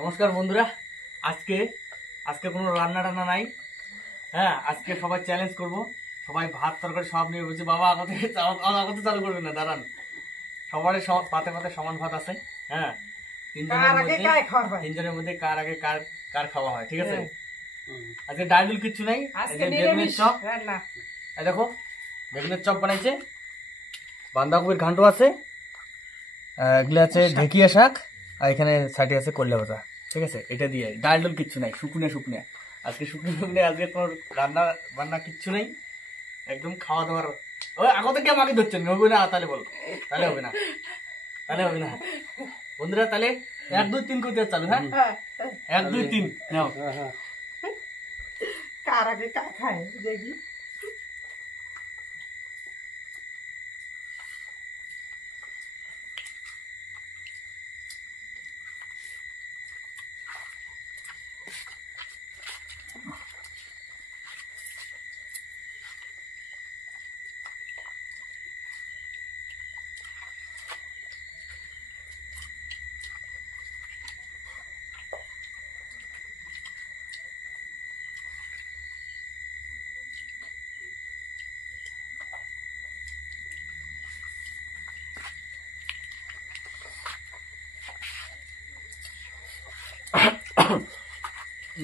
নমস্কার বন্ধুরা। আজকে আজকে কোনো রান্না টান্না নাই। হ্যাঁ, আজকে সবাই চ্যালেঞ্জ করব। সবাই ভাত তরকারি সব নিয়ে বলছে, বাবা আগতে চালু করবেন না, দাঁড়ান। সবারই সব পাতে পাতে সমান ভাত আছে। হ্যাঁ, তিনজনের মধ্যে কার আগে কার খাওয়া হয়, ঠিক আছে? আজকে ডাইডুল কিচ্ছু নাই, বেগুনের চপ। এই দেখো, বেগুনের চপ বানাইছে, বাঁধাকপির ঘান্ট আছে, এগুলো আছে ঢেকিয়া শাক, আর এখানে সাইডে আছে করলে ভাজা। ঠিক আছে, এটা দিয়ে ডাল কিচ্ছু নাই, শুকনে শুকনে। আজকে শুকনে শুকনে, আজকে তোমার রান্না বান্না কিচ্ছু নেই, একদম খাওয়া দাওয়ার। ওই আগত থেকে আমাকে ধরছেন, হবে না? তাহলে বল, তাহলে হবে না, তাহলে হবে না বন্ধুরা। তাহলে 1 2 3 করতে চালু। হ্যাঁ, 1 2 3 নাও। কার আগে কার খায় দেখি।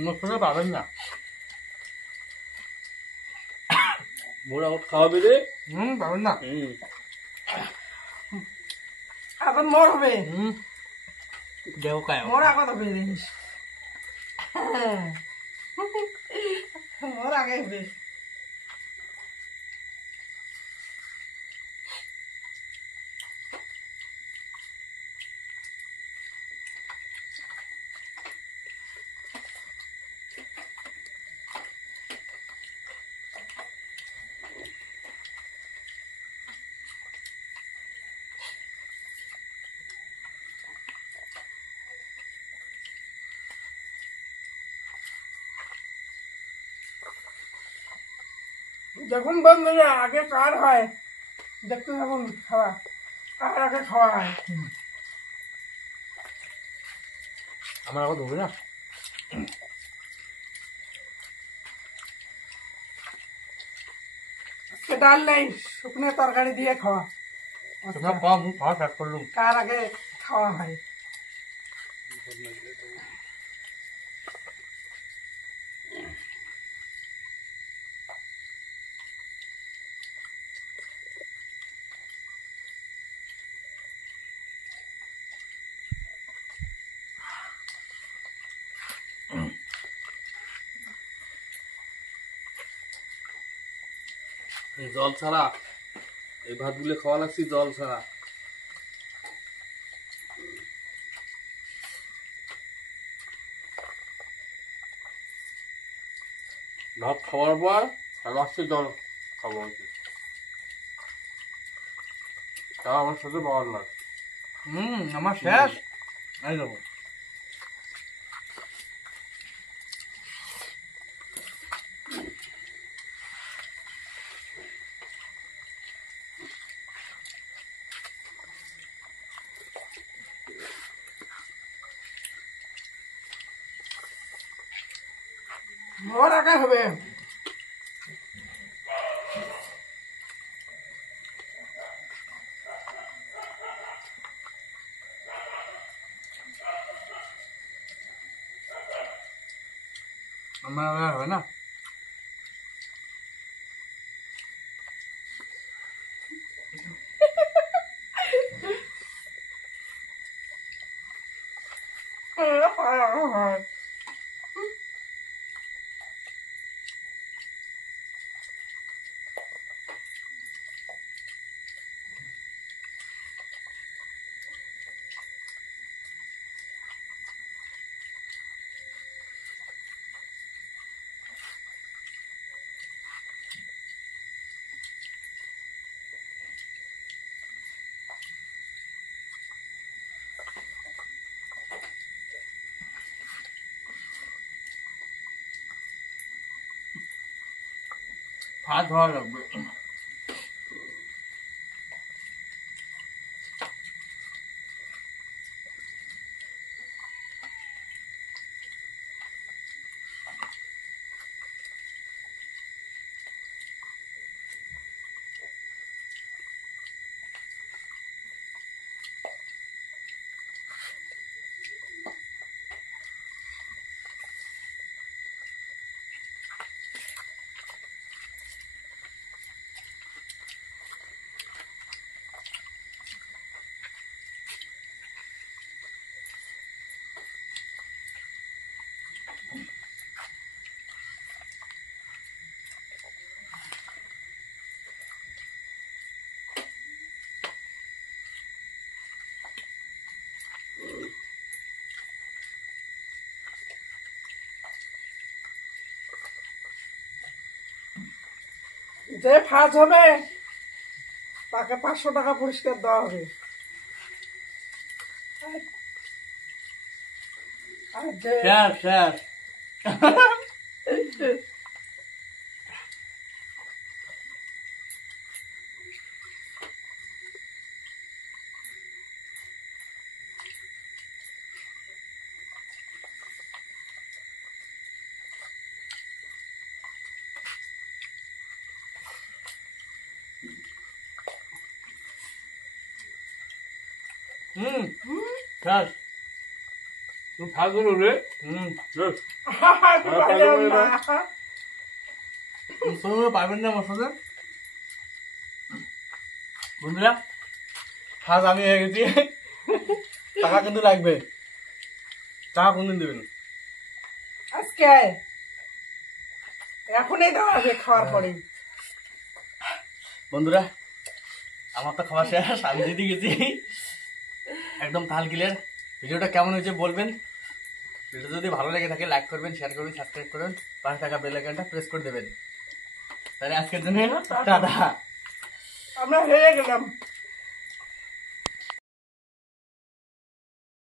মশলা পাবেন না, মোরা খাওয়াবে রে। পাবেন না। আবার মোর হবে, দেও কায় মোর আগত হবে দেখিস। মোর আগে হবে। দেখুন বন্ধুরা, আগে কার হয় দেখতে থাকুন। খাওয়া কার আগে খাওয়া হয়। আমার আগত হবে না। ডাল নেই, শুকনো তরকারি দিয়ে খাওয়া। তোমরা কম খাওয়া স্টার্ট করলুম। কার আগে খাওয়া হয়। জল ছাড়া এই ভাতগুলো খাওয়া লাগছে, জল ছাড়া। ভাত খাওয়ার পর লাস্টে জল খাবো আর কি। তা আমার সাথে পাওয়ার না। আমার শেষ। এই দেবো। মোর আগে হবে। আমার আর হবে না। ভাত ভালো লাগবে। যে ফার্স্ট হবে তাকে 500 টাকা পুরস্কার দেওয়া হবে। আর যে শেষ শেষ। শেষ। তুই থাকবো রে পারলাম না। পারবেন না আমার সাথে বন্ধুরা, ফার্স্ট আমি হয়ে গেছি। টাকা কিন্তু লাগবে, টাকা কোনদিন দেবেন? আজকে এখনই দেওয়া হবে খাওয়ার পরে। বন্ধুরা আমার তো খাওয়া শেষ, আমি জিতে গেছি একদম তাল ক্লিয়ার। ভিডিওটা কেমন হয়েছে বলবেন। ভিডিও যদি ভালো লেগে থাকে লাইক করবেন, শেয়ার করবেন, সাবস্ক্রাইব করবেন, পাশে থাকা বেল আইকনটা প্রেস করে দেবেন। তাহলে আজকের জন্য টাটা। আমরা হেরে গেলাম।